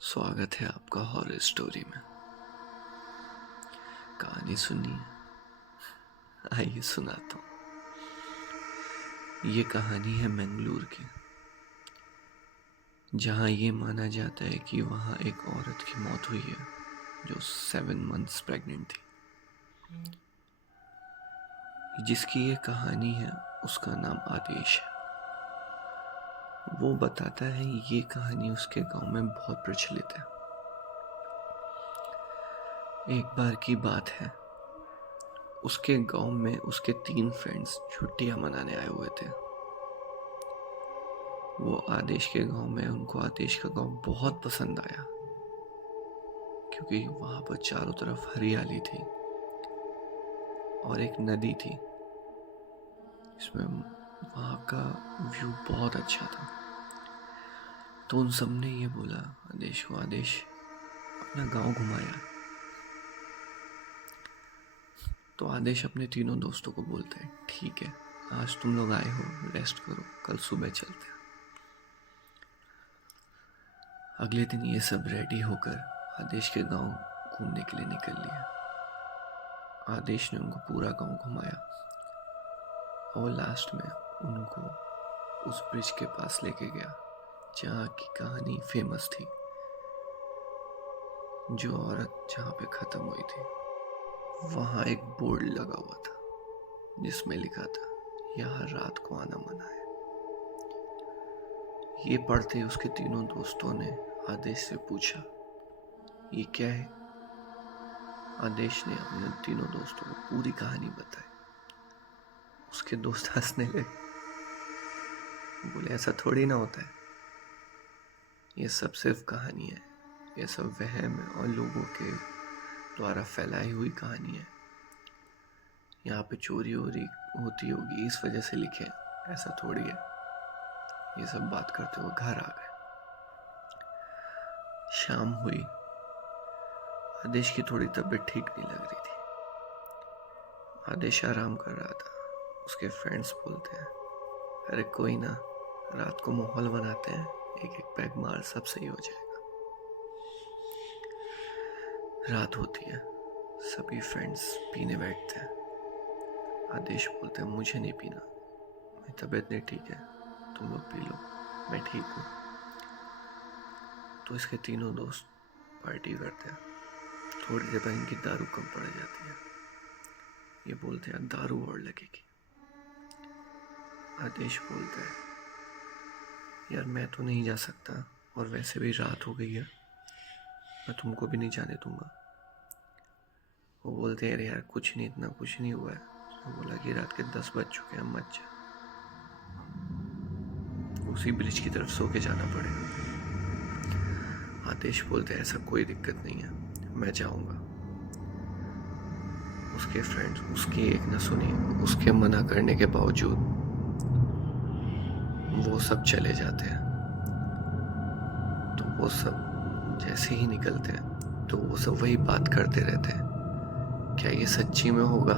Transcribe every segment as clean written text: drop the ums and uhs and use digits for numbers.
स्वागत है आपका हॉरर स्टोरी में। कहानी सुनिए, आइए सुनाता हूँ। ये कहानी है मंगलूर की, जहाँ ये माना जाता है कि वहाँ एक औरत की मौत हुई है जो 7 मंथ्स प्रेग्नेंट थी। जिसकी ये कहानी है उसका नाम आदेश है। वो बताता है ये कहानी उसके गांव में बहुत प्रचलित है। एक बार की बात है, उसके गांव में उसके 3 फ्रेंड्स छुट्टियां मनाने आए हुए थे। वो आदेश के गांव में उनको आदेश का गांव बहुत पसंद आया, क्योंकि वहां पर चारों तरफ हरियाली थी और एक नदी थी। इसमें वहां का व्यू बहुत अच्छा था। तो उन सब ने ये बोला आदेश को, आदेश अपना गांव घुमाया। तो आदेश अपने तीनों दोस्तों को बोलता है, ठीक है, आज तुम लोग आए हो, रेस्ट करो, कल सुबह चलते हैं। अगले दिन ये सब रेडी होकर आदेश के गांव घूमने के लिए निकल लिया। आदेश ने उनको पूरा गांव घुमाया और लास्ट में उनको उस ब्रिज के पास लेके गया जहाँ की कहानी फेमस थी, जो औरत जहाँ पे खत्म हुई थी। वहाँ एक बोर्ड लगा हुआ था जिसमें लिखा था, यहाँ रात को आना मना है। ये पढ़ते उसके तीनों दोस्तों ने आदेश से पूछा, ये क्या है? आदेश ने अपने तीनों दोस्तों को पूरी कहानी बताई। उसके दोस्त हंसने लगे, बोले ऐसा थोड़ी ना होता है, ये सब सिर्फ कहानी है, ये सब वहम है और लोगों के द्वारा फैलाई हुई कहानी है। यहाँ पे चोरी वोरी होती होगी इस वजह से लिखे, ऐसा थोड़ी है। ये सब बात करते हुए घर आ गए। शाम हुई। आदेश की थोड़ी तबीयत ठीक नहीं लग रही थी। आदेश आराम कर रहा था। उसके फ्रेंड्स बोलते हैं, अरे कोई ना, रात को माहौल बनाते हैं, एक एक पैग मार, सब सही हो जाएगा। रात होती है, सभी फ्रेंड्स पीने बैठते हैं। आदेश बोलते हैं, मुझे नहीं पीना, मेरी तबीयत नहीं ठीक है, तुम लोग पी लो, मैं ठीक हूँ। तो इसके तीनों दोस्त पार्टी करते हैं। थोड़ी देर बाद इनकी दारू कम पड़ जाती है। ये बोलते हैं, दारू और लगेगी। आदेश बोलता है, यार मैं तो नहीं जा सकता, और वैसे भी रात हो गई है, मैं तुमको भी नहीं जाने दूंगा। वो बोलते हैं, अरे यार कुछ नहीं, इतना कुछ नहीं हुआ है। उसने बोला कि रात के 10 बज चुके हैं, मत जा, उसी ब्रिज की तरफ सो के जाना पड़ेगा। आदेश बोलते हैं, ऐसा कोई दिक्कत नहीं है, मैं जाऊंगा। उसके फ्रेंड्स उसकी एक न सुनी, उसके मना करने के बावजूद वो सब चले जाते हैं। तो वो सब जैसे ही निकलते हैं तो वो सब वही बात करते रहते हैं, क्या ये सच्ची में होगा,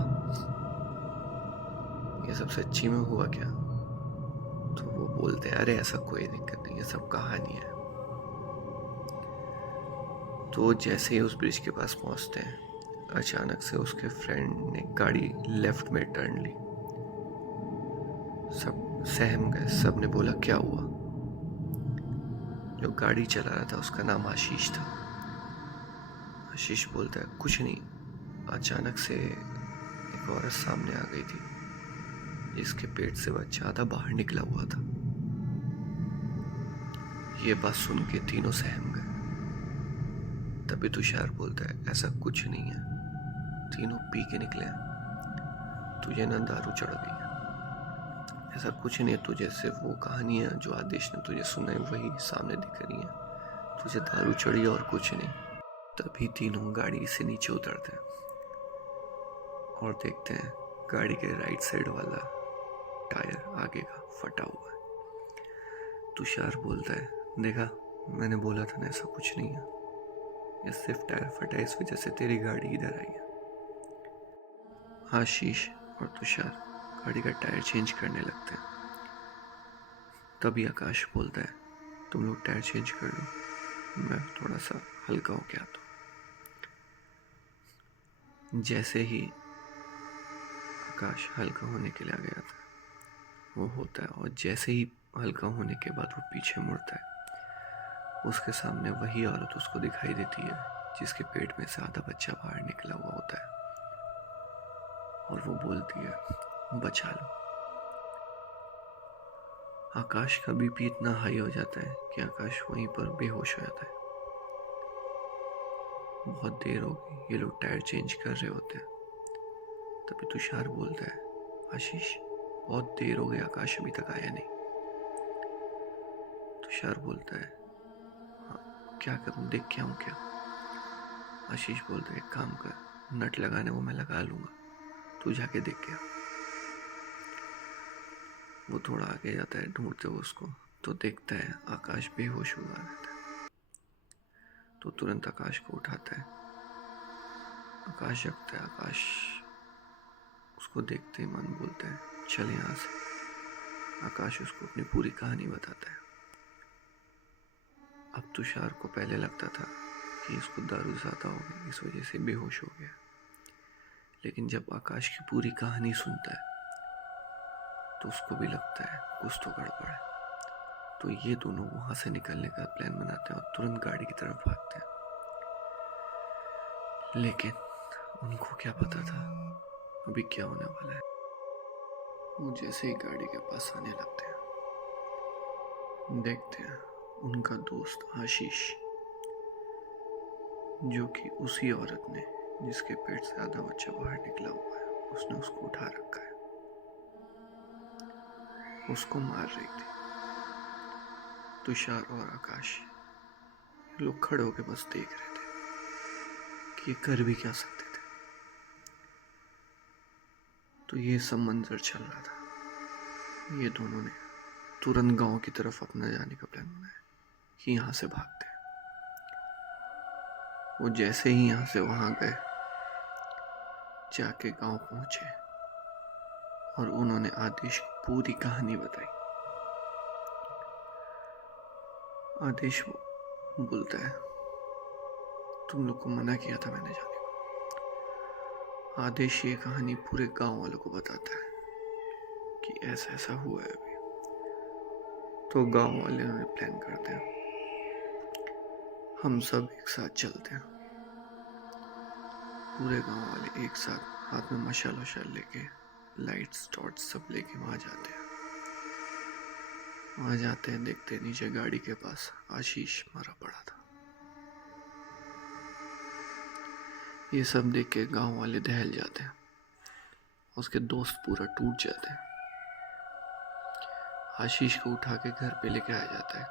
ये सब सच्ची में हुआ क्या? तो वो बोलते हैं, अरे ऐसा कोई दिक्कत नहीं, ये सब कहानी है। तो जैसे ही उस ब्रिज के पास पहुंचते हैं, अचानक से उसके फ्रेंड ने गाड़ी लेफ्ट में टर्न ली। सब सहम गए, सब ने बोला क्या हुआ? जो गाड़ी चला रहा था उसका नाम आशीष था। आशीष बोलता है, कुछ नहीं, अचानक से एक औरत सामने आ गई थी जिसके पेट से बच्चा आधा बाहर निकला हुआ था। ये बात सुन के तीनों सहम गए। तभी तुषार बोलता है, ऐसा कुछ नहीं है, तीनों पी के निकले हैं, तुझे ना दारू चढ़ गई है, ऐसा कुछ नहीं है, तुझे सिर्फ वो कहानी है जो आदेश ने तुझे सुनाई वही सामने दिख रही है, तुझे दारू चढ़ी और कुछ नहीं। तभी तीनों गाड़ी से नीचे उतरते हैं और देखते हैं गाड़ी के राइट साइड वाला टायर आगे का फटा हुआ है। तुषार बोलता है, देखा, मैंने बोला था ना, ऐसा कुछ नहीं है, ये सिर्फ टायर फटा है, इस वजह से तेरी गाड़ी इधर आई है। आशीष और तुषार गाड़ी का टायर चेंज करने लगते हैं। तभी आकाश बोलता है, तुम लोग टायर चेंज कर लो, मैं थोड़ा सा हल्का हो गया। तो जैसे ही आकाश हल्का होने के लिए आ गया था, वो होता है, और जैसे ही हल्का होने के बाद वो पीछे मुड़ता है, उसके सामने वही औरत उसको दिखाई देती है जिसके पेट में से आधा बच्चा बाहर निकला हुआ होता है, और वो बोलती है, बचा लो। आकाश का बीपी इतना हाई हो जाता है कि आकाश वहीं पर बेहोश हो जाता है। बहुत देर हो गई, ये लोग टायर चेंज कर रहे होते हैं। तभी तुषार बोलता है, आशीष बहुत देर हो गई, आकाश अभी तक आया नहीं। तुषार बोलता है, हाँ क्या करूं, देख के आऊं क्या? आशीष बोलता है, एक काम कर, नट लगाने वो मैं लगा लूंगा, तू जाके देख के आ। वो थोड़ा आगे जाता है ढूंढते हुए उसको, तो देखता है आकाश बेहोश हुआ रहता है। तो तुरंत आकाश को उठाता है। आकाश जगता है। आकाश उसको देखते ही मन बोलता है, चल यहाँ से। आकाश उसको अपनी पूरी कहानी बताता है। अब तुषार को पहले लगता था कि इसको दारू ज़्यादा हो गई, इस वजह से बेहोश हो गया, लेकिन जब आकाश की पूरी कहानी सुनता है तो उसको भी लगता है कुछ तो गड़बड़ है। तो ये दोनों वहाँ से निकलने का प्लान बनाते हैं और तुरंत गाड़ी की तरफ भागते हैं। लेकिन उनको क्या पता था अभी क्या होने वाला है। वो जैसे ही गाड़ी के पास आने लगते हैं, देखते हैं उनका दोस्त आशीष, जो कि उसी औरत ने जिसके पेट से आधा बच्चा बाहर निकला हुआ है, उसने उसको उठा रखा है, उसको मार रही थी। तुषार और आकाश ये लोग खड़े होकर बस देख रहे थे कि ये कर भी क्या सकते थे। तो ये सब मंजर चल रहा था। ये दोनों ने तुरंत गांव की तरफ अपना जाने का प्लान बनाया कि यहाँ से भागते हैं। वो जैसे ही यहाँ से वहाँ गए, जाके गांव पहुंचे और उन्होंने आदेश को पूरी कहानी बताई। आदेश बोलता है, तुम लोग को मना किया था मैंने जाने को। आदेश ये कहानी पूरे गांव वालों को बताता है कि ऐसा ऐसा हुआ है अभी। तो गांव वाले उन्होंने प्लान करते हैं, हम सब एक साथ चलते हैं। पूरे गांव वाले एक साथ हाथ में मशाल वशाल लेके, लाइट्स टॉर्च सब लेके वहां जाते हैं। वहां जाते हैं, देखते हैं नीचे गाड़ी के पास आशीष मरा पड़ा था। ये सब देख के गांव वाले दहल जाते हैं। उसके दोस्त पूरा टूट जाते हैं। आशीष को उठा के घर पे लेके आया जाता है।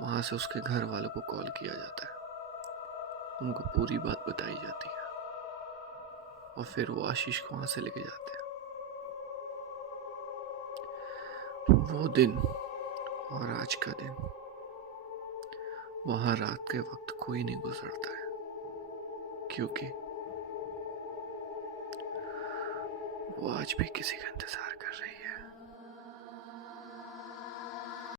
वहां से उसके घर वालों को कॉल किया जाता है, उनको पूरी बात बताई जाती है और फिर वो आशीष को वहां से लेके जाते हैं। वो दिन और आज का दिन, वहां रात के वक्त कोई नहीं गुजरता है, क्योंकि वो आज भी किसी का इंतजार कर रही है।